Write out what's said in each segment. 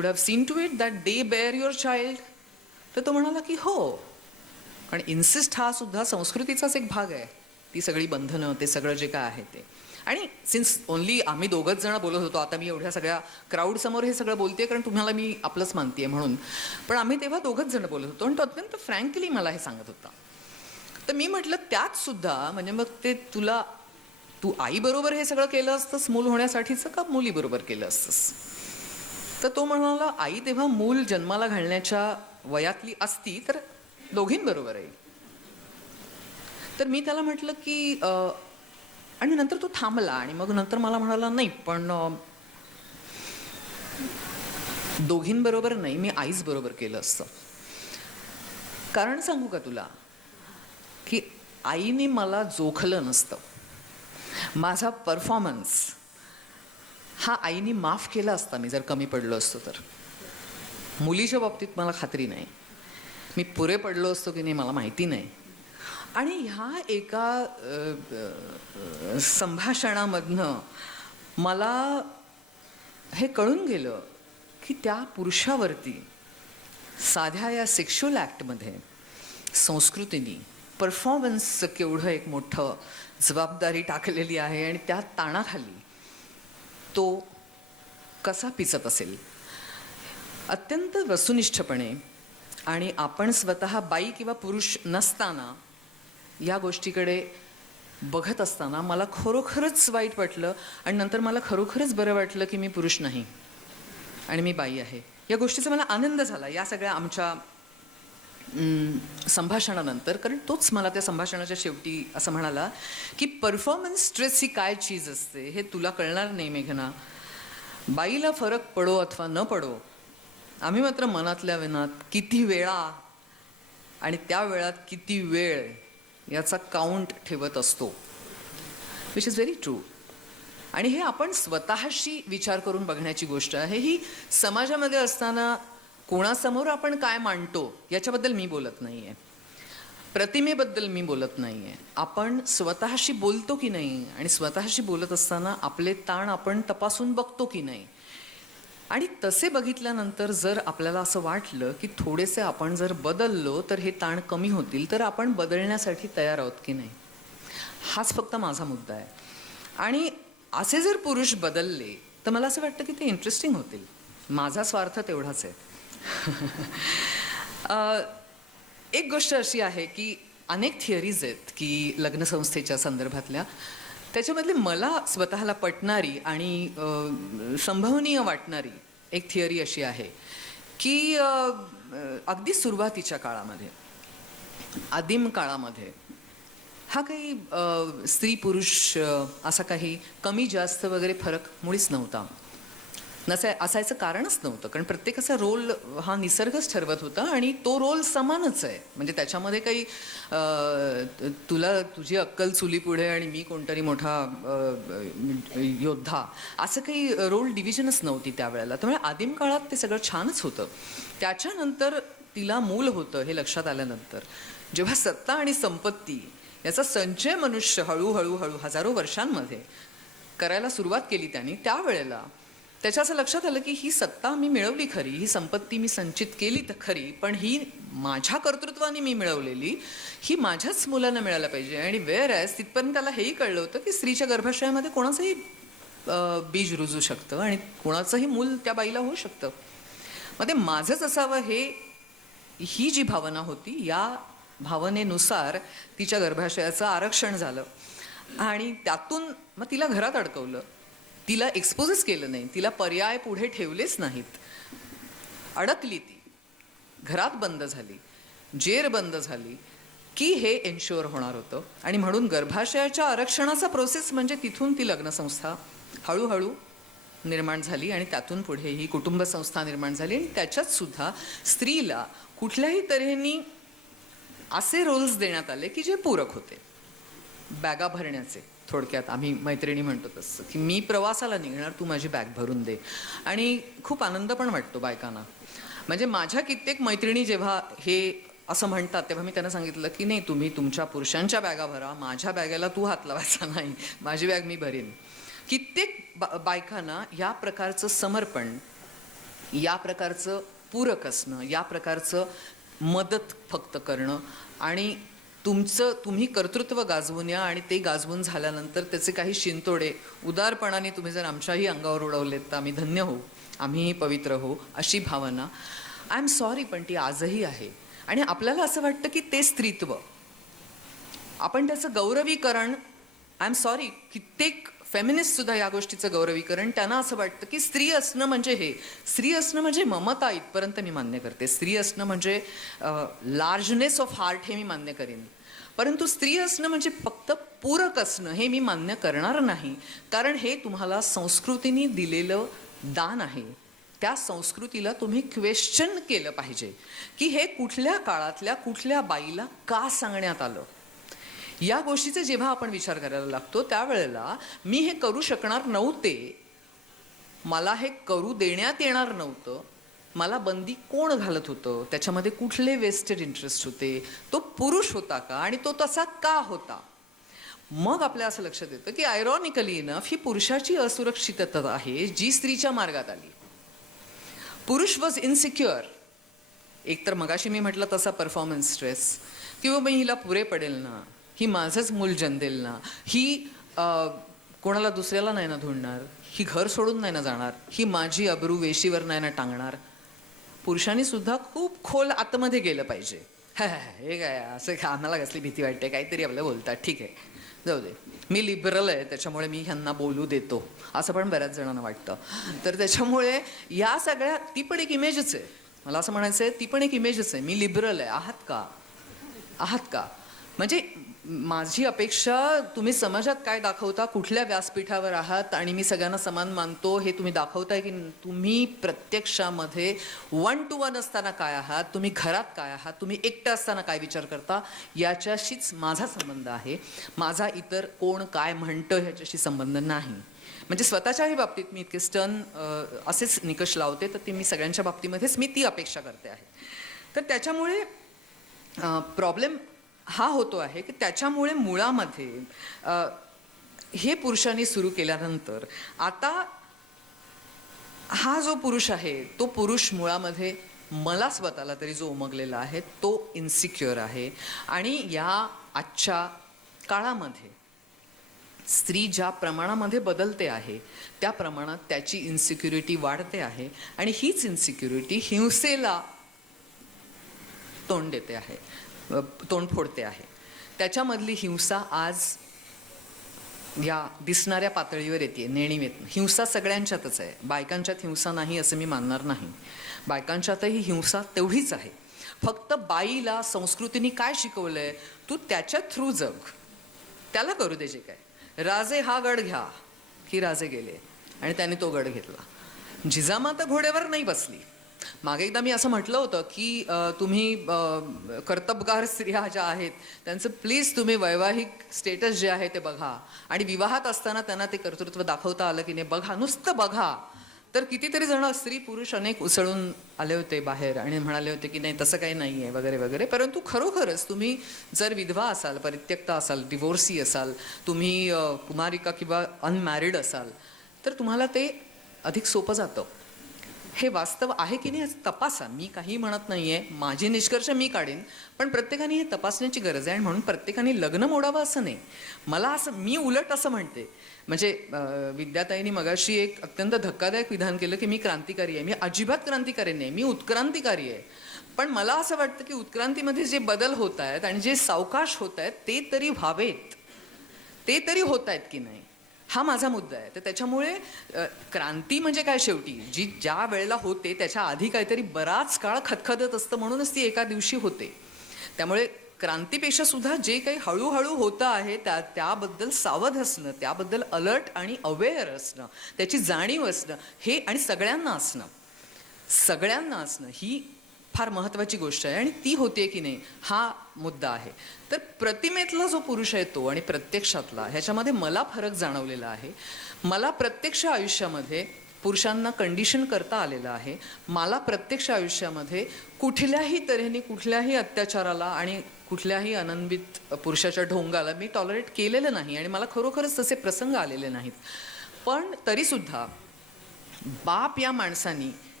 Would have seen to it that they bare your child. तर तो म्हणाला की हो, कारण इन्सिस्ट हा सुद्धा संस्कृतीचाच एक भाग आहे, ती सगळी बंधनं, ते सगळं जे काय आहे ते. आणि सिन्स ओनली आम्ही दोघंच जण बोलत होतो, आता मी एवढ्या सगळ्या क्राऊडसमोर हे सगळं बोलते कारण तुम्हाला मी आपलंच मानते म्हणून, पण आम्ही तेव्हा दोघंच जण बोलत होतो आणि तो अत्यंत फ्रँकली मला हे सांगत होता. तर मी म्हटलं त्यात सुद्धा म्हणजे मग ते तू आईबरोबर हे सगळं केलं असतंस मूल होण्यासाठीचं का मुलीबरोबर केलं असतंस. तर तो म्हणाला आई तेव्हा मूल जन्माला घालण्याच्या वयातली असती तर दोघींबरोबर आहे. तर मी त्याला म्हटलं की आणि नंतर तो थांबला आणि मग नंतर मला म्हणाला नाही पण दोघींबरोबर नाही, मी आईच बरोबर केलं असतं. कारण सांगू का तुला की आईने मला जोखलं नसतं, माझा परफॉर्मन्स हा आईने माफ केला असता मी जर कमी पडलो असतो तर. मुलीच्या बाबतीत मला खात्री नाही, मी पुरे पडलो असतो की नाही मला माहिती नाही. आणि ह्या एका संभाषणामधनं मला हे कळून गेलं की त्या पुरुषावरती साध्या या सेक्शुअल ॲक्टमध्ये संस्कृतीने परफॉर्मन्सचं केवढं एक मोठं जबाबदारी टाकलेली आहे आणि त्या ताणाखाली तो कसा पिचत असेल. अत्यंत वस्तुनिष्ठपणे आणि आपण स्वतः बाई किंवा पुरुष नसताना या गोष्टीकडे बघत असताना मला खरोखरच वाईट वाटलं आणि नंतर मला खरोखरच बरं वाटलं की मी पुरुष नाही आणि मी बाई आहे. या गोष्टीचा मला आनंद झाला या सगळ्या आमच्या संभाषणानंतर. कारण तोच मला त्या संभाषणाच्या शेवटी असं म्हणाला की परफॉर्मन्स स्ट्रेस ही काय चीज असते हे तुला कळणार नाही मेघना. बाईला फरक पडो अथवा न पडो, आम्ही मात्र मनातल्या मनात किती वेळा आणि त्या वेळात किती वेळ याचा काउंट ठेवत असतो, विच इज व्हेरी ट्रू. आणि हे आपण स्वतःशी विचार करून बघण्याची गोष्ट आहे. ही समाजामध्ये असताना कोणासमोर आपण काय मांडतो याच्याबद्दल मी बोलत नाही आहे, प्रतिमेबद्दल मी बोलत नाही आहे. आपण स्वतःशी बोलतो की नाही आणि स्वतःशी बोलत असताना आपले ताण आपण तपासून बघतो की नाही. आणि तसे बघितल्यानंतर जर आपल्याला असं वाटलं की थोडेसे आपण जर बदललो तर हे ताण कमी होतील, तर आपण बदलण्यासाठी तयार आहोत की नाही, हाच फक्त माझा मुद्दा आहे. आणि असे जर पुरुष बदलले तर मला असं वाटतं की ते इंटरेस्टिंग होतील. माझा स्वार्थ तेवढाच आहे. एक गोष्ट अशी आहे की अनेक थिअरीज आहेत की लग्नसंस्थेच्या संदर्भातल्या, त्याच्यामधली मला स्वतःला पटणारी आणि संभवनीय वाटणारी एक थिअरी अशी आहे की अगदी सुरुवातीच्या काळामध्ये, आदिम काळामध्ये हा काही स्त्री पुरुष असा काही कमी जास्त वगैरे फरक मुळीच नव्हता. असायचं कारणच नव्हतं, कारण प्रत्येकाचा रोल हा निसर्गच ठरवत होता आणि तो रोल समानच आहे. म्हणजे त्याच्यामध्ये काही तुझी अक्कल चुलीपुढे आणि मी कोणतरी मोठा योद्धा असं काही रोल डिव्हिजनच नव्हती त्यावेळेला. त्यामुळे आदिम काळात ते सगळं छानच होतं. त्याच्यानंतर तिला मूल होतं हे लक्षात आल्यानंतर, जेव्हा सत्ता आणि संपत्ती याचा संचय मनुष्य हळूहळू हजारो वर्षांमध्ये करायला सुरुवात केली त्यांनी, त्यावेळेला त्याच्या असं लक्षात आलं की ही सत्ता मी मिळवली खरी, ही संपत्ती मी संचित केली तर खरी, पण ही माझ्या कर्तृत्वाने मी मिळवलेली, ही माझ्याच मुलांना मिळायला पाहिजे. आणि वेअर ॲज तिथपर्यंत त्याला हेही कळलं होतं की स्त्रीच्या गर्भाशयामध्ये कोणाचंही बीज रुजू शकतं आणि कोणाचंही मूल त्या बाईला होऊ शकतं. मग ते माझंच असावं ही जी भावना होती, या भावनेनुसार तिच्या गर्भाशयाचं आरक्षण झालं आणि त्यातून मग तिला घरात अडकवलं. तिला एक्सपोजच केलं नाही, तिला पर्याय पुढे ठेवलेच नाहीत. अडकली ती, घरात बंद झाली, जेर बंद झाली की हे एन्श्युअर होणार होतं. आणि म्हणून गर्भाशयाच्या आरक्षणाचा प्रोसेस म्हणजे तिथून ती लग्नसंस्था हळूहळू निर्माण झाली आणि त्यातून पुढे ही कुटुंब संस्था निर्माण झाली. आणि त्याच्यात सुद्धा स्त्रीला कुठल्याही तऱ्हेने असे रोल्स देण्यात आले की जे पूरक होते. बॅगा भरण्याचे, थोडक्यात आम्ही मैत्रिणी म्हणतो तसं की मी प्रवासाला निघणार, तू माझी बॅग भरून दे. आणि खूप आनंद पण वाटतो बायकांना. म्हणजे माझ्या कित्येक मैत्रिणी जेव्हा हे असं म्हणतात तेव्हा मी त्यांना सांगितलं की नाही, तुम्ही तुमच्या पुरुषांच्या बॅगा भरा, माझ्या बॅगेला तू हात लावायचा नाही, माझी बॅग मी भरीन. कित्येक बायकांना या प्रकारचं समर्पण या प्रकारचं पूरक असणं, या प्रकारचं मदत फक्त करणं आणि तुम्ही कर्तृत्व गाजवून या आणि ते गाजवून झाल्यानंतर त्याचे काही शिंतोडे उदारपणाने तुम्ही जर आमच्याही अंगावर उडवलेत तर आम्ही धन्य होऊ, आम्हीही पवित्र होऊ, अशी भावना आय एम सॉरी पण ती आजही आहे. आणि आपल्याला असं वाटतं की ते स्त्रीत्व, आपण त्याचं गौरवीकरण, आय एम सॉरी, कित्येक फेमिनिस्ट सुद्धा या गोष्टीचं गौरवीकरण, त्यांना असं वाटतं की स्त्री असणं म्हणजे हे, स्त्री असणं म्हणजे ममता, इथपर्यंत मी मान्य करते. स्त्री असणं म्हणजे लार्जनेस ऑफ हार्ट, हे मी मान्य करीन. परंतु स्त्री असणं म्हणजे फक्त पूरक असणं, हे मी मान्य करणार नाही. कारण हे तुम्हाला संस्कृतीने दिलेलं दान आहे. त्या संस्कृतीला तुम्ही क्वेश्चन केलं पाहिजे की हे कुठल्या काळातल्या कुठल्या बाईला का सांगण्यात आलं. या गोष्टीचा जेव्हा आपण विचार करायला लागतो त्यावेळेला मी हे करू शकणार नव्हते, मला हे करू देण्यात येणार नव्हतं, मला बंदी कोण घालत होतं, त्याच्यामध्ये कुठले वेस्टेड इंटरेस्ट होते, तो पुरुष होता का आणि तो तसा का होता. मग आपल्या असं लक्षात येतं की आयरॉनिकली इनफ ही पुरुषाची असुरक्षितता आहे जी स्त्रीच्या मार्गात आली. पुरुष वॉज इनसिक्युअर. एकतर मगाशी मी म्हटलं तसा परफॉर्मन्स स्ट्रेस, किंवा मी हिला पुरे पडेल ना, ही माझंच मूल जन्मेल ना, ही कोणाला दुसऱ्याला नाही ना धुंडणार, ही घर सोडून नाही ना जाणार, ही माझी अब्रू वेशीवर नाही ना टांगणार. पुरुषांनी सुद्धा खूप खोल आतमध्ये गेलं पाहिजे. हे काय असं, आम्हाला कसली भीती वाटते, काहीतरी आपल्याला बोलतात, ठीक आहे जाऊ दे, मी लिबरल आहे त्याच्यामुळे मी ह्यांना बोलू देतो, असं पण बऱ्याच जणांना वाटतं. तर त्याच्यामुळे या सगळ्या, ती पण एक इमेजच आहे, मला असं म्हणायचं आहे, ती पण एक इमेजच आहे. मी लिबरल आहे, आहात का म्हणजे माझी अपेक्षा, तुम्ही समाजात काय दाखवता, कुठल्या व्यासपीठावर आहात आणि मी सगळ्यांना समान मानतो हे तुम्ही दाखवताय की तुम्ही प्रत्यक्षामध्ये 1 to 1 असताना काय आहात, तुम्ही घरात काय आहात, तुम्ही एकटं असताना काय विचार करता, याच्याशीच माझा संबंध आहे. माझा इतर कोण काय म्हणतं ह्याच्याशी संबंध नाही. म्हणजे स्वतःच्याही बाबतीत मी इतके स्टर्न असेच निकष लावते, तर ते मी सगळ्यांच्या बाबतीमध्येच मी ती अपेक्षा करते आहे. तर त्याच्यामुळे प्रॉब्लेम हा होतो आहे की त्याच्यामुळे मुळामध्ये हे पुरुषांनी सुरू केल्यानंतर आता हा जो पुरुष आहे तो पुरुष मुळामध्ये मला स्वतःला तरी जो उमगलेला आहे तो इन्सिक्युअर आहे. आणि या आजच्या काळामध्ये स्त्री ज्या प्रमाणामध्ये बदलते आहे त्या प्रमाणात त्याची इन्सिक्युरिटी वाढते आहे आणि हीच इन्सिक्युरिटी हिंसेला तोंड देते आहे, तोंड फोडते आहे. त्याच्यामधली हिंसा आज या दिसणाऱ्या पातळीवर येते, नेणीवेत. हिंसा सगळ्यांच्यातच आहे, बायकांच्यात हिंसा नाही असं मी मानणार नाही. बायकांच्यातही हिंसा तेवढीच आहे. फक्त बाईला संस्कृतीने काय शिकवलंय, तू त्याच्या थ्रू जग, त्याला करू दे जे काय. राजे हा गड घ्या की राजे गेले आणि त्याने तो गड घेतला. जिजामाता घोड्यावर नाही बसली. मागे एकदा मी असं म्हटलं होतं की तुम्ही कर्तबगार स्त्रिया ज्या आहेत त्यांचं प्लीज तुम्ही वैवाहिक स्टेटस जे आहे ते बघा आणि विवाहात असताना त्यांना ते कर्तृत्व दाखवता आलं की नाही बघा, नुसतं बघा. तर कितीतरी जण स्त्री पुरुष अनेक उसळून आले होते बाहेर आणि म्हणाले होते की नाही तसं काही नाही आहे वगैरे वगैरे. परंतु खरोखरच तुम्ही जर विधवा असाल, परित्यक्ता असाल, डिवोर्सी असाल, तुम्ही कुमारिका किंवा अनमॅरिड असाल तर तुम्हाला ते अधिक सोपं जातं. हे वास्तव आहे की नाही तपासा. मी काही म्हणत नाही आहे, माझे निष्कर्ष मी काढेन, पण प्रत्येकाने हे तपासण्याची गरज आहे. आणि म्हणून प्रत्येकाने लग्न मोडावं असं नाही. मला असं, मी उलट असं म्हणते, म्हणजे विद्याताईंनी मगाशी एक अत्यंत धक्कादायक विधान केलं की मी क्रांतिकारी आहे. मी अजिबात क्रांतिकारी नाही, मी उत्क्रांतिकारी आहे. पण मला असं वाटतं की उत्क्रांतीमध्ये जे बदल होत आहेत आणि जे सावकाश होत आहेत ते तरी व्हावेत, ते तरी होत आहेत की नाही, हा माझा मुद्दा आहे. तर त्याच्यामुळे क्रांती म्हणजे काय, शेवटी जी ज्या वेळेला होते त्याच्या आधी काहीतरी बराच काळ खदखदत असतं, म्हणूनच ती एका दिवशी होते. त्यामुळे क्रांतीपेक्षा सुद्धा जे काही हळूहळू होतं आहे त्याबद्दल सावध असणं, त्याबद्दल अलर्ट आणि अवेअर असणं, त्याची जाणीव असणं, हे आणि सगळ्यांना असणं ही फार महत्त्वाची गोष्ट आहे. आणि ती होते की नाही हा मुद्दा आहे. तर प्रतिमेतला जो पुरुष आहे तो आणि प्रत्यक्षातला, ह्याच्यामध्ये मला फरक जाणवलेला आहे. मला प्रत्यक्ष आयुष्यामध्ये पुरुषांना कंडिशन करता आलेलं आहे. मला प्रत्यक्ष आयुष्यामध्ये कुठल्याही तऱ्हेने कुठल्याही अत्याचाराला आणि कुठल्याही अनन्वित पुरुषाच्या ढोंगाला मी टॉलरेट केलेलं नाही आणि मला खरोखरच तसे प्रसंग आलेले नाहीत. पण तरीसुद्धा बाप या माणसानी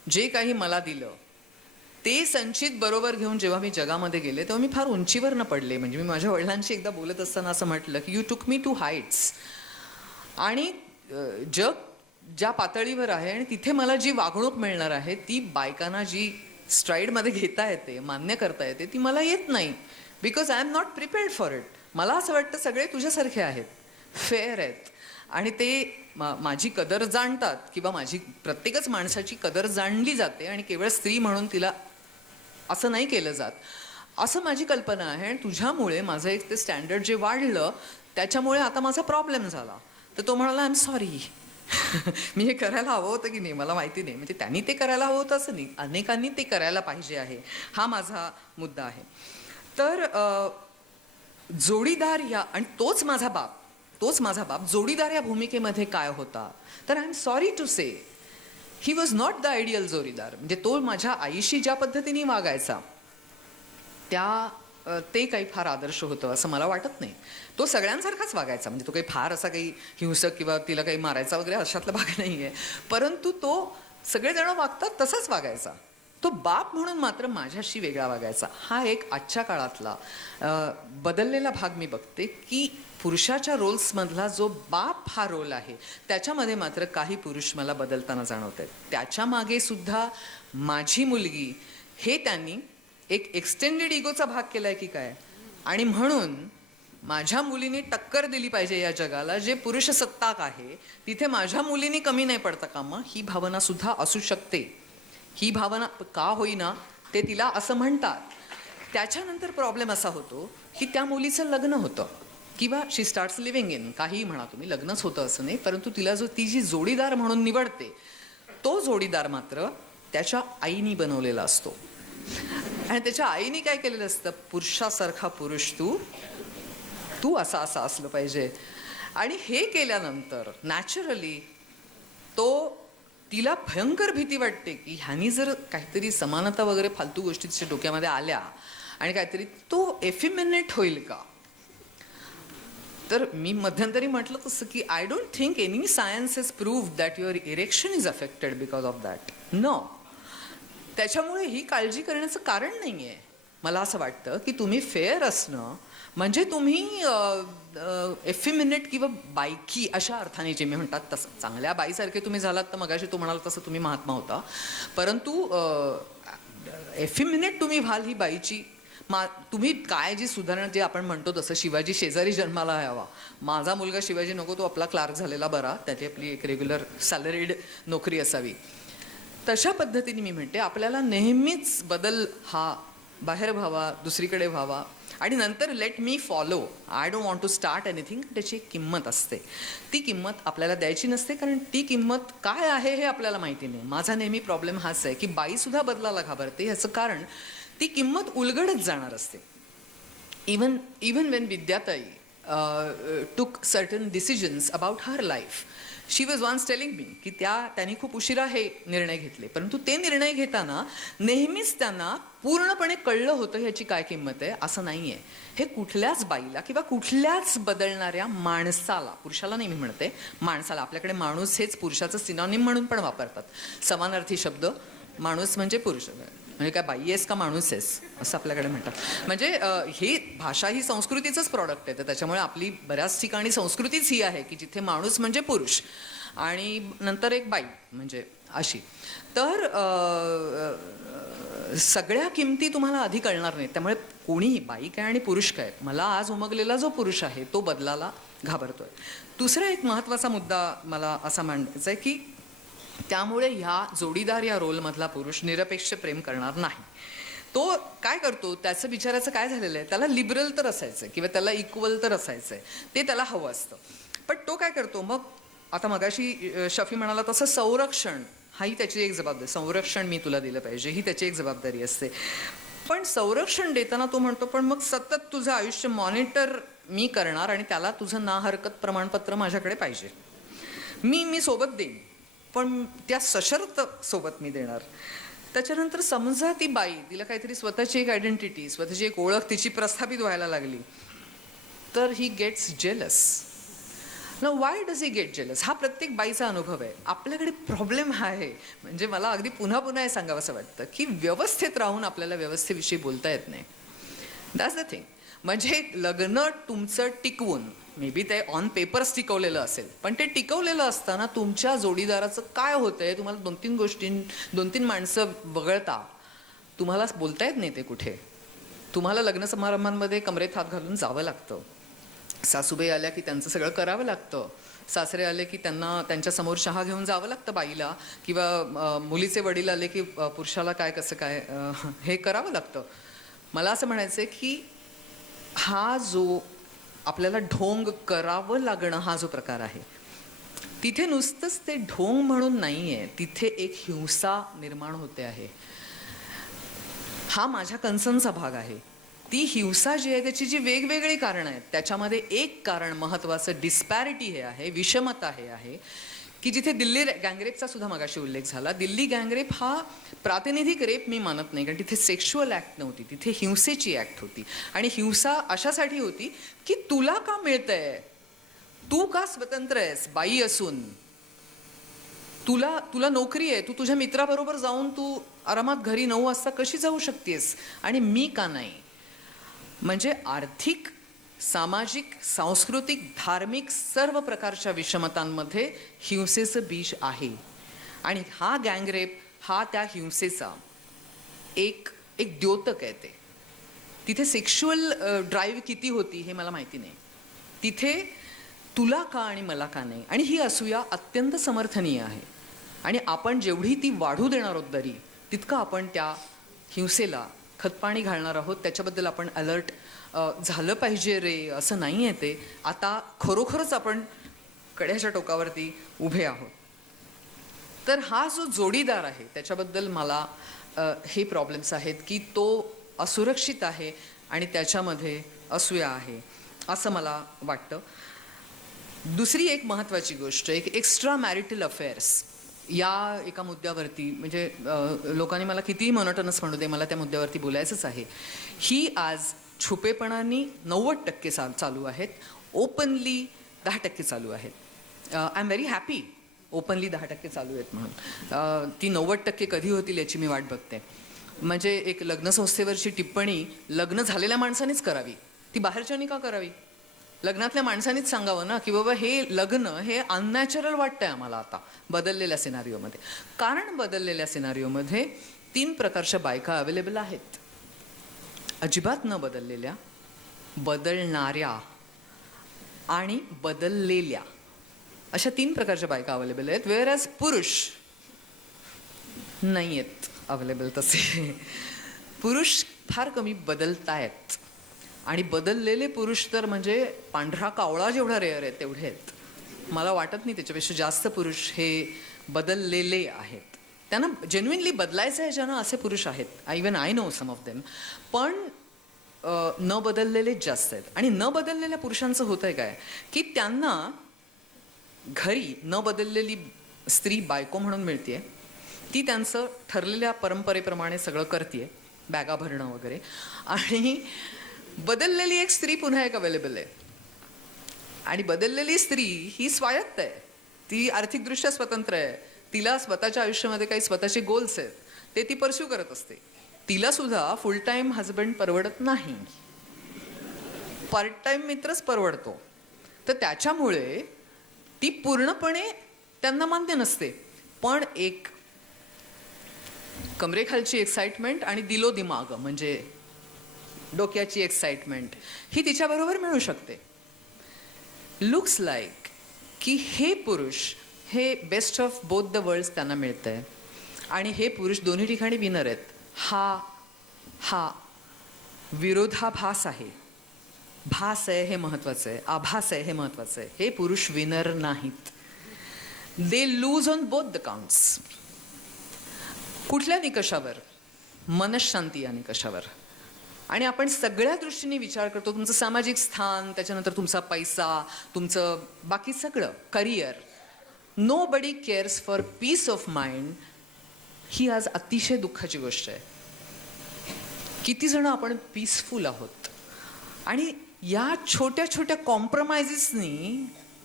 जे काही मला दिलं ते संचित बरोबर घेऊन जेव्हा मी जगामध्ये गेले तेव्हा मी फार उंचीवर न पडले. म्हणजे मी माझ्या वडिलांशी एकदा बोलत असताना असं म्हटलं की you took me to heights. आणि जग ज्या पातळीवर आहे आणि तिथे मला जी वागणूक मिळणार आहे ती बायकांना जी स्ट्राईडमध्ये घेता येते, मान्य करता येते, ती मला येत नाही. Because I am not prepared for it. मला असं वाटतं सगळे तुझ्यासारखे आहेत, फेअर आहेत आणि ते माझी कदर जाणतात किंवा माझी प्रत्येकच माणसाची कदर जाणली जाते आणि केवळ स्त्री म्हणून तिला असं नाही केलं जात, असं माझी कल्पना आहे. आणि तुझ्यामुळे माझं एक ते स्टँडर्ड जे वाढलं त्याच्यामुळे आता माझा प्रॉब्लेम झाला. तर तो म्हणाला आय एम सॉरी. मी हे करायला हवं होतं की नाही मला माहिती नाही. म्हणजे त्यांनी ते करायला हवं होतं असं नाही, अनेकांनी ते करायला पाहिजे आहे, हा माझा मुद्दा आहे. तर जोडीदार ह्या आणि तोच माझा बाप जोडीदार या भूमिकेमध्ये काय होता, तर I am sorry to say he was not the ideal जोडीदार. म्हणजे तो माझ्या आईशी ज्या पद्धतीने वागायचा ते काही फार आदर्श होतं असं मला वाटत नाही. तो सगळ्यांसारखाच वागायचा. म्हणजे तो काही फार असा काही हिंसक किंवा तिला काही मारायचा वगैरे अशातला भाग नाही आहे. परंतु तो सगळेजण वागतात तसाच वागायचा. तो बाप म्हणून मात्र माझ्याशी वेगळा वागायचा. हा एक आजच्या काळातला बदललेला भाग मी बघते की पुरुषाच्या रोल्समधला जो बाप हा रोल आहे त्याच्यामध्ये मात्र काही पुरुष मला बदलताना जाणवत आहेत. त्याच्या मागे सुद्धा माझी मुलगी हे त्यांनी एक एक्सटेंडेड इगोचा भाग केलाय की काय. आणि म्हणून माझ्या मुलीने टक्कर दिली पाहिजे या जगाला जे पुरुष सत्ताक आहे, तिथे माझ्या मुलीने कमी नाही पडता कामा, ही भावना सुद्धा असू शकते. ही भावना का होईना ते तिला असं म्हणतात. त्याच्यानंतर प्रॉब्लेम असा होतो की त्या मुलीचं लग्न होतं किंवा शी स्टार्ट्स लिव्हिंग इन, काहीही म्हणा तुम्ही, लग्नच होतं असं नाही, परंतु तिला ती जी जोडीदार म्हणून निवडते तो जोडीदार मात्र त्याच्या आईनी बनवलेला असतो. आणि त्याच्या आईने काय केलेलं असतं, पुरुषासारखा पुरुष तू असा असलं पाहिजे. आणि हे केल्यानंतर नॅचरली तिला भयंकर भीती वाटते की ह्यानी जर काहीतरी समानता वगैरे फालतू गोष्टी तिच्या डोक्यामध्ये आल्या आणि काहीतरी तो एफिमिनेट होईल का. तर मी मध्यंतरी म्हटलं तसं की I don't think any science has proved that your erection is affected because of that. No, त्याच्यामुळे ही काळजी करण्याचं कारण नाही आहे. मला असं वाटतं की तुम्ही फेअर असणं म्हणजे तुम्ही एफिमिनेट किंवा बायकी अशा अर्थाने जे मी म्हणतात तसं चांगल्या बाईसारखे तुम्ही झालात तर मगाशी तू म्हणाल तसं तुम्ही महात्मा होता. परंतु एफिमिनेट तुम्ही व्हाल ही बाईची तुम्ही काय जी सुधारणा जे आपण म्हणतो तसं शिवाजी शेजारी जन्माला यावा, माझा मुलगा शिवाजी नको, तो आपला क्लार्क झालेला बरा, त्याची आपली एक रेग्युलर सॅलरीड नोकरी असावी, तशा पद्धतीने मी म्हणते आपल्याला नेहमीच बदल हा बाहेर व्हावा, दुसरीकडे व्हावा आणि नंतर let me follow, I don't want to start anything. त्याची एक किंमत असते, ती किंमत आपल्याला द्यायची नसते कारण ती किंमत काय आहे हे आपल्याला माहिती नाही. माझा नेहमी प्रॉब्लेम हाच आहे की बाईसुद्धा बदलाला घाबरते. ह्याचं कारण ती किंमत उलगडत जाणार असते. इवन वेन विद्याताई टूक certain decisions about her life, she was once telling me की त्यांनी खूप उशिरा हे निर्णय घेतले, परंतु ते निर्णय घेताना नेहमीच त्यांना पूर्णपणे कळलं होतं ह्याची काय किंमत आहे. असं नाही आहे. हे कुठल्याच बाईला किंवा कुठल्याच बदलणाऱ्या माणसाला, पुरुषाला नाही मी म्हणते, माणसाला, आपल्याकडे माणूस हेच पुरुषाचं सिनॉनिम म्हणून पण वापरतात, समानार्थी शब्द. माणूस म्हणजे पुरुष, म्हणजे काय बाई आहेस का माणूस आहेस असं आपल्याकडे म्हणतात. म्हणजे ही भाषा ही संस्कृतीचंच प्रॉडक्ट आहे. तर त्याच्यामुळे आपली बऱ्याच ठिकाणी संस्कृतीच ही आहे की जिथे माणूस म्हणजे पुरुष आणि नंतर एक बाई म्हणजे अशी. तर सगळ्या किमती तुम्हाला आधी कळणार नाहीत. त्यामुळे कोणीही, बाई काय आणि पुरुष काय, मला आज उमगलेला जो पुरुष आहे तो बदलाला घाबरतोय. दुसरा एक महत्त्वाचा मुद्दा मला असा मांडायचा आहे की त्यामुळे ह्या जोडीदार या रोलमधला पुरुष निरपेक्ष प्रेम करणार नाही. तो काय करतो, त्याचं विचाराचं काय झालेलं आहे, त्याला लिबरल तर असायचं किंवा त्याला इक्वल तर असायचं आहे, ते त्याला हवं असतं. पण तो काय करतो मग, आता मगाशी शफी म्हणाला तसं संरक्षण हाही त्याची एक जबाबदारी, संरक्षण मी तुला दिलं पाहिजे ही त्याची एक जबाबदारी असते. पण संरक्षण देताना तो म्हणतो पण मग सतत तुझं आयुष्य मॉनिटर मी करणार आणि त्याला तुझं ना हरकत प्रमाणपत्र माझ्याकडे पाहिजे. मी सोबत देईन पण त्या सशर्त सोबत मी देणार. त्याच्यानंतर समजा ती बाई, तिला काहीतरी स्वतःची एक आयडेंटिटी, स्वतःची एक ओळख तिची प्रस्थापित व्हायला लागली, तर ही गेट्स जेलस. ना Y does he gate jealous, हा प्रत्येक बाईचा अनुभव आहे. आपल्याकडे प्रॉब्लेम हा आहे, म्हणजे मला अगदी पुन्हा पुन्हा हे सांगावं असं वाटतं की व्यवस्थेत राहून आपल्याला व्यवस्थेविषयी बोलता येत नाही. That's the thing. म्हणजे लग्न तुमचं टिकवून, मे बी ते ऑन पेपर्स टिकवलेलं असेल, पण ते टिकवलेलं असताना तुमच्या जोडीदाराचं काय होतंय, तुम्हाला 2-3 माणसं वगळता तुम्हाला बोलता येत नाही ते कुठे. तुम्हाला लग्न समारंभांमध्ये कमरेत हात घालून जावं लागतं. सासूबाई आल्या की त्यांचं सगळं करावं लागतं. सासरे आले की त्यांना त्यांच्यासमोर चहा घेऊन जावं लागतं बाईला, किंवा मुलीचे वडील आले की पुरुषाला काय कसं काय हे करावं लागतं. मला असं म्हणायचं आहे की हा जो आपल्याला ढोंग करावं लागणं हा जो प्रकार आहे, तिथे नुसतंच ते ढोंग म्हणून नाही आहे, तिथे एक हिंसा निर्माण होते आहे. हा माझ्या कन्सर्नचा भाग आहे. ती हिंसा जी आहे त्याची जी वेगवेगळी कारणं आहेत, त्याच्यामध्ये एक कारण महत्त्वाचं डिस्पॅरिटी हे आहे, विषमता हे आहे की जिथे दिल्ली गँगरेपचा सुद्धा मगाशी उल्लेख झाला. दिल्ली गँगरेप हा प्रातिनिधिक रेप मी मानत नाही, कारण तिथे सेक्शुअल ॲक्ट नव्हती, तिथे हिंसेची ॲक्ट होती. आणि हिंसा अशासाठी होती की तुला का मिळतंय, तू का स्वतंत्र आहेस बाई असून, तुला नोकरी आहे, तू तुझ्या मित्राबरोबर जाऊन तू आरामात घरी 9 वाजता कशी जाऊ शकतेस आणि मी का नाही. म्हणजे आर्थिक, सामाजिक, सांस्कृतिक, धार्मिक सर्व प्रकारच्या विषमतांमध्ये हिंसेचं बीज आहे. आणि हा गँगरेप हा त्या हिंसेचा एक द्योतक आहे. तिथे सेक्शुअल ड्राईव्ह किती होती हे मला माहिती नाही, तिथे तुला का आणि मला का नाही. आणि ही असूया अत्यंत समर्थनीय आहे. आणि आपण जेवढी ती वाढू देणार आहोत दरी, तितकं आपण त्या हिंसेला खतपाणी घालणार आहोत. त्याच्याबद्दल आपण अलर्ट झालं पाहिजे रे, असं नाही आहे ते. आता खरोखरच आपण कड्याच्या टोकावरती उभे आहोत. तर हा जो जोडीदार आहे त्याच्याबद्दल मला हे प्रॉब्लेम्स आहेत की तो असुरक्षित आहे आणि त्याच्यामध्ये असूया आहे असं मला वाटतं. दुसरी एक महत्त्वाची गोष्ट, एक एक्स्ट्रा मॅरिटल अफेअर्स या एका मुद्द्यावरती, म्हणजे लोकांनी मला कितीही मोनोटोनस म्हणू दे, मला त्या मुद्द्यावरती बोलायचंच आहे. ही आज छुपेपणाने 90% चालू आहेत, ओपनली 10% चालू आहेत. I am very happy openly 10% चालू आहेत म्हणून. ती 90% कधी होतील याची मी वाट बघते. म्हणजे एक लग्नसंस्थेवरची टिप्पणी लग्न झालेल्या माणसानेच करावी, ती बाहेरच्यांनी का करावी. लग्नातल्या माणसानीच सांगावं ना की बाबा हे लग्न हे अननॅचरल वाटतंय आम्हाला आता बदललेल्या सिनारिओमध्ये. कारण बदललेल्या सिनारिओमध्ये 3 प्रकारच्या बायका अवेलेबल आहेत. अजिबात न बदललेल्या, बदलणाऱ्या आणि बदललेल्या, अशा 3 प्रकारच्या बायका अवेलेबल आहेत. वेअर ॲज पुरुष नाही आहेत अवेलेबल तसे. पुरुष फार कमी बदलतायत आणि बदललेले पुरुष तर म्हणजे पांढरा कावळा जेवढा रेअर आहे तेवढे आहेत. मला वाटत नाही त्याच्यापेक्षा जास्त पुरुष हे बदललेले आहेत. त्यांना जेन्युइनली बदलायचं आहे ज्यांना, असे पुरुष आहेत. Even I know some of them. पण न बदललेलेच जास्त आहेत. आणि न बदललेल्या पुरुषांचं होतं आहे काय की त्यांना घरी न बदललेली स्त्री बायको म्हणून मिळते. ती त्यांचं ठरलेल्या परंपरेप्रमाणे सगळं करते, बॅगा भरणं वगैरे. आणि बदललेली एक स्त्री पुन्हा एक अवेलेबल आहे. आणि बदललेली स्त्री ही स्वायत्त आहे, ती आर्थिकदृष्ट्या स्वतंत्र आहे, तिला स्वतःच्या आयुष्यामध्ये काही स्वतःचे गोल्स आहेत, ते ती परस्यू करत असते. तिला सुद्धा फुल टाईम हजबंड परवडत नाही, पार्ट टाईम मित्रच परवडतो. तर त्याच्यामुळे ती पूर्णपणे त्यांना मान्य नसते. पण एक कमरेखालची एक्साइटमेंट आणि दिलोदिमाग म्हणजे डोक्याची एक्साइटमेंट ही तिच्याबरोबर मिळू शकते. लुक्स लाईक की हे पुरुष हे best of both the world's त्यांना मिळतं आहे आणि हे पुरुष दोन्ही ठिकाणी विनर आहेत. हा विरोधाभास आहे. भास आहे हे महत्त्वाचं आहे, आभास आहे हे महत्त्वाचं आहे. हे पुरुष विनर नाहीत. They lose on both the counts. कुठल्या निकषावर? मनशांती या निकषावर. आणि आपण सगळ्या दृष्टीने विचार करतो, तुमचं सामाजिक स्थान, त्याच्यानंतर तुमचा पैसा, तुमचं बाकी सगळं, career. No Badi CARES for piece of mind. ही आज अतिशय दुःखाची गोष्ट आहे. किती जण आपण पीसफुल आहोत आणि या छोट्या छोट्या कॉम्प्रोमाइजेसनी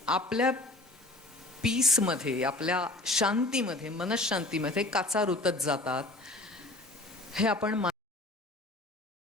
आपल्या पीसमध्ये, आपल्या शांतीमध्ये, मनशांतीमध्ये काचा रुतत जातात हे आपण